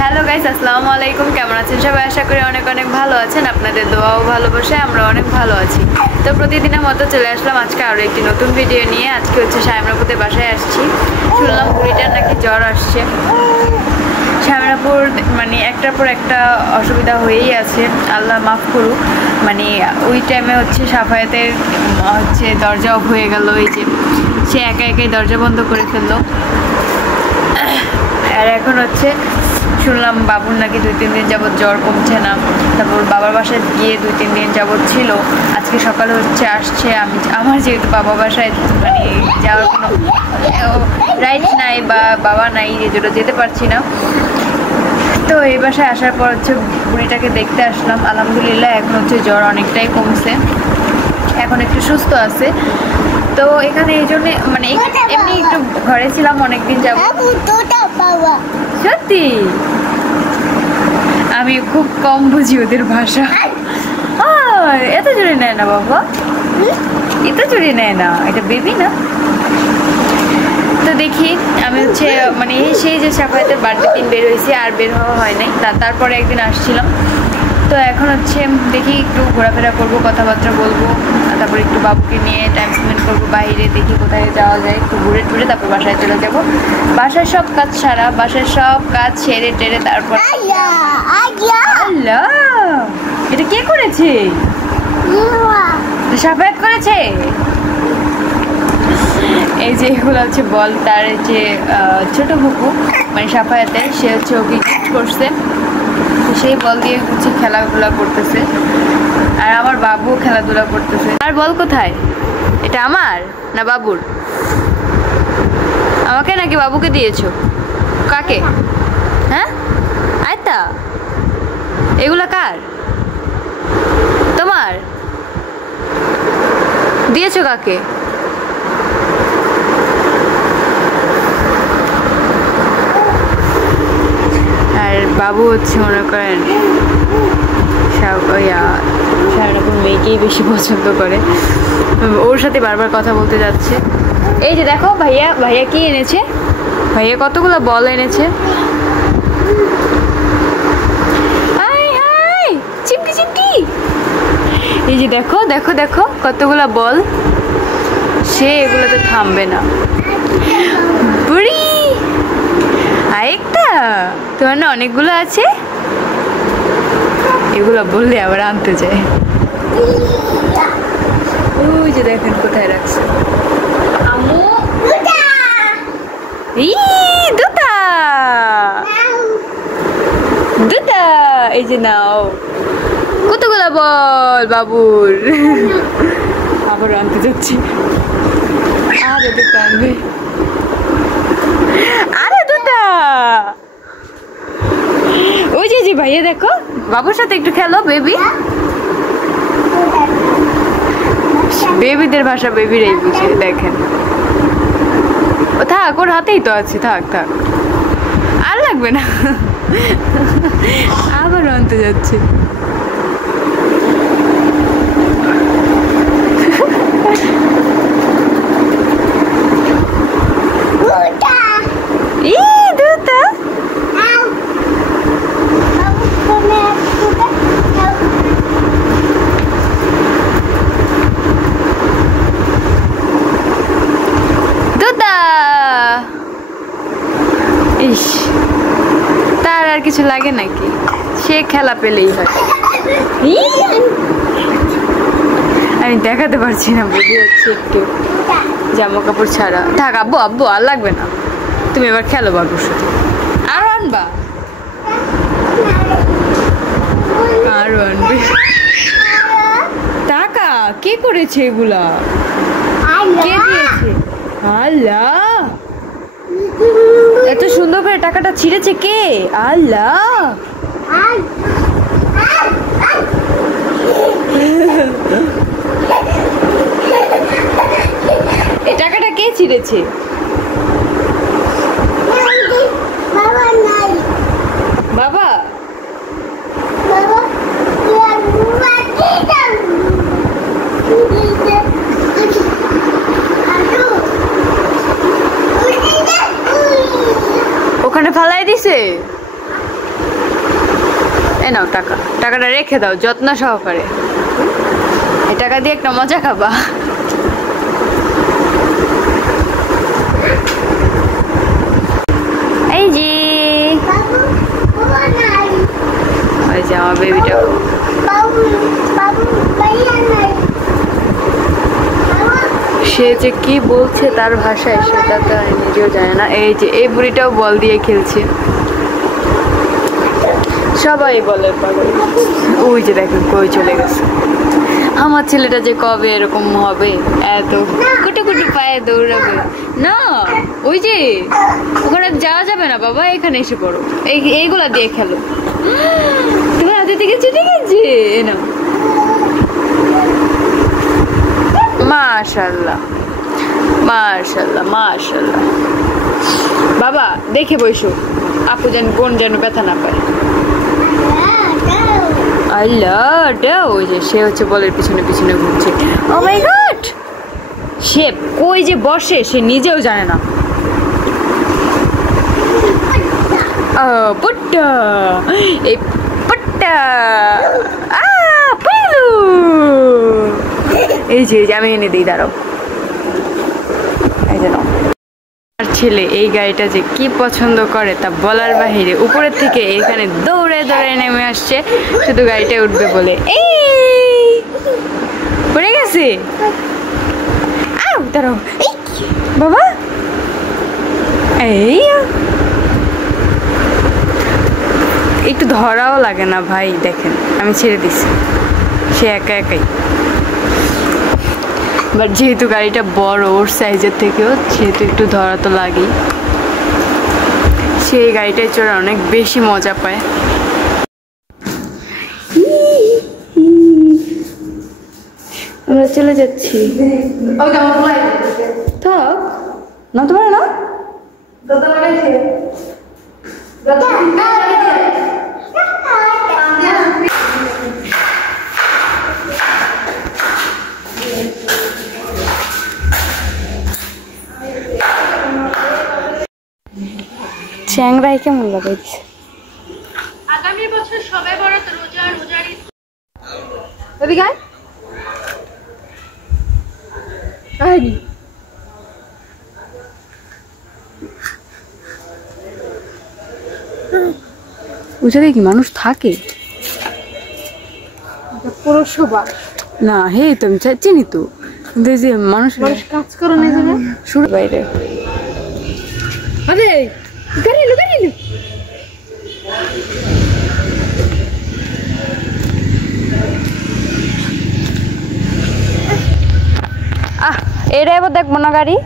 Hello guys, আসসালামু আলাইকুম। কেমন আছেন সবাই? আশা করি অনেক অনেক ভালো আছেন। আপনাদের দোয়া ও ভালোবাসায় আমরা অনেক ভালো আছি। তো প্রতিদিনের মতো চলে আসলাম আজকে আরও একটি নতুন ভিডিও নিয়ে। আজকে হচ্ছে শায়মরাপুরের বাসায় আসছি। শুনলাম বুড়িটার নাকি জ্বর আসছে। শায়মরাপুর মানে একটার পর একটা অসুবিধা হয়েই আছে, আল্লাহ মাফ করুক। মানে ওই টাইমে হচ্ছে সাফায়াতের হচ্ছে দরজা অফ হয়ে গেল, এই যে সে একা একাই দরজা বন্ধ করে ফেললো। আর এখন হচ্ছে শুনলাম বাবুর নাকি 2-3 দিন যাবৎ জ্বর কমছে না। তারপর বাবার বাসায় গিয়ে 2-3 দিন যাবৎ ছিল। আজকে সকালে হচ্ছে আসছে। আমার যেহেতু বাবা বাসায় মানে যাওয়ার কোনো রাইট নাই বা বাবা নাই, এই জন্য যেতে পারছি না। তো এই বাসায় আসার পর হচ্ছে বুড়িটাকে দেখতে আসলাম। আলহামদুলিল্লাহ এখন হচ্ছে জ্বর অনেকটাই কমছে, এখন একটু সুস্থ আছে। তো এখানে এই জন্যে মানে এমনি একটু ঘরে ছিলাম অনেকদিন যাবো। সত্যি আমি খুব কম বুঝি ওদের ভাষা। এত জোরে নেয় না বাবা, এত জোরে নেয় না, এটা বেবি না। তো দেখি আমি হচ্ছে মানে সেই যে সাফায়াতের বার্থডে দিন বের হয়েছি, আর বের হওয়া হয় নাই। তারপরে একদিন আসছিলাম। তো এখন হচ্ছে দেখি একটু ঘোরাফেরা করবো, কথাবার্তা বলবো, তারপর একটু বাবুকে নিয়ে টাইম স্পেন্ড করবো বাইরে। দেখি কোথায় যাওয়া যায়, একটু ঘুরে টুরে তারপর বাসায় চলে যাবো। বাসার সব কাজ সারা, বাসার সব কাজ সেরে টেরে তারপর আল্লাহ, এটা কে করেছে? সাফায়াত করেছে। এই যে এগুলো হচ্ছে বল, তার যে ছোট বুকু মানে সাফায়াতের, সে হচ্ছে ওকে গিফট করছে। সেই বল দিয়ে হচ্ছে খেলাধুলা করতেছে, আর আমার বাবু খেলাধুলা করতেছে। আর বল কোথায়? এটা আমার না বাবুর? আমাকে নাকি বাবুকে দিয়েছো? কাকে? হ্যাঁ আয়তা, এগুলা কার? তোমার? দিয়েছো কাকে? আর বাবু হচ্ছে মনে করেন শায়মরাপুর মেয়েকেই বেশি পছন্দ করে, ওর সাথে বারবার কথা বলতে যাচ্ছে। এই যে দেখো ভাইয়া, ভাইয়া কি এনেছে? ভাইয়া কতগুলো বল এনেছে। চিমটি চিমটি, এই যে দেখো দেখো দেখো কতগুলো বল। সে এগুলোতে থামবে না। বুড়ি আরেকটা, তোমার না অনেকগুলো আছে। এগুলো বললে আবার আনতে যায়। ওই যে দেখেন কোথায় রাখছে। আম্মু দুটা দুটা, এই যে নাও। কতগুলো বল বাবুর। আবার আনতে যাচ্ছি, আর দুটা আনবে, আরে দুটা। ওই যে জি ভাইয়া দেখো, বাবুর সাথে একটু খেলো। বেবি, বেবিদের ভাষা বেবিরাই বুঝে। দেখেন ও থাক, ওর হাতেই তো আছে, থাক থাক, আর লাগবে না। আবার আনতে যাচ্ছে। ইস, তার আর কিছু লাগে নাকি? সে খেলা পেলেই হয়। আমি দেখাতে পারছি না, বুঝে যাচ্ছি একটু জামা কাপড় ছাড়া। থাক আব্বু, আব্বু আর লাগবে না, তুমি এবার খেলো বাবুর সাথে। আরো আনবা? আরো আনবে। টাকা কে করেছে এগুলা? কে দিয়েছে? আল্লাহ, এত সুন্দর করে টাকাটা ছিঁড়েছে কে? আল্লাহ, এই টাকাটা কে ছিঁড়েছে? বাবা, ওখানে ফালাই দিছে। এই নাও টাকা, টাকাটা রেখে দাও যত্ন সহকারে। এই টাকা দিয়ে একটা মজা খাবা। এই যে ওই যে আমার বেবিটা, সে যে কি বলছে তার ভাষায় সেটা তো নিজেও জানে না। এই যে এই বুড়িটাও বল দিয়ে খেলছে, সবাই বলে পাগল। ওই যে দেখেন কই চলে গেছে। আমার ছেলেটা যে কবে এরকম হবে, এত কুটু কুটু পায়ে দৌড়াবে না। ওই যে ওখানে যাওয়া যাবে না বাবা, এখানে এসে পড়ো, এইগুলা দিয়ে খেলো। তোমার হাতে থেকে ছুটে গেছে। না মাশাআল্লাহ মাশাআল্লাহ মাশাআল্লাহ। বাবা দেখে বসো, আপু যেন বোন যেন ব্যথা না পায়। আল্লাহ, ওই যে সে হচ্ছে বলের পিছনে পিছনে ঘুরছে। ও মাই গড, সে কই যে বসে সে নিজেও জানে না। পুট্টা, এই পুট্টা, এই যে আমি এনে দিই, দাঁড়াও। এই যে নাও। আমার ছেলে এই গাড়িটা যে কি পছন্দ করে তা বলার বাহিরে। উপরের থেকে এখানে দৌড়ে দৌড়ে নেমে আসছে শুধু গাড়িটা উঠবে বলে। এই পড়ে গেছে। দাঁড়াও বাবা, এই একটু ধরাও লাগে না ভাই। দেখেন আমি ছেড়ে দিছি, সে একা একাই। বাট যেহেতু গাড়িটা বড় ওর সাইজের থেকেও, সেহেতু একটু ধরা তো লাগেই। সেই গাড়িটায় চড়ে অনেক বেশি মজা পায়। আমরা চলে যাচ্ছি। থাক না, তোমার না চ্যাংরাই কেমন লাগাইছে। আগামী বছর সবে বরাত রোজারি এদিকে ওই জায়গায় কি মানুষ থাকে? পৌরসভা না, হে তো আমি চিনি তো, কিন্তু এই যে মানুষ কাজ করে না যাবে শুরু বাইরে। আরে গাড়ি এলো গাড়ি এলো। এটাই এবার দেখবো না গাড়ি।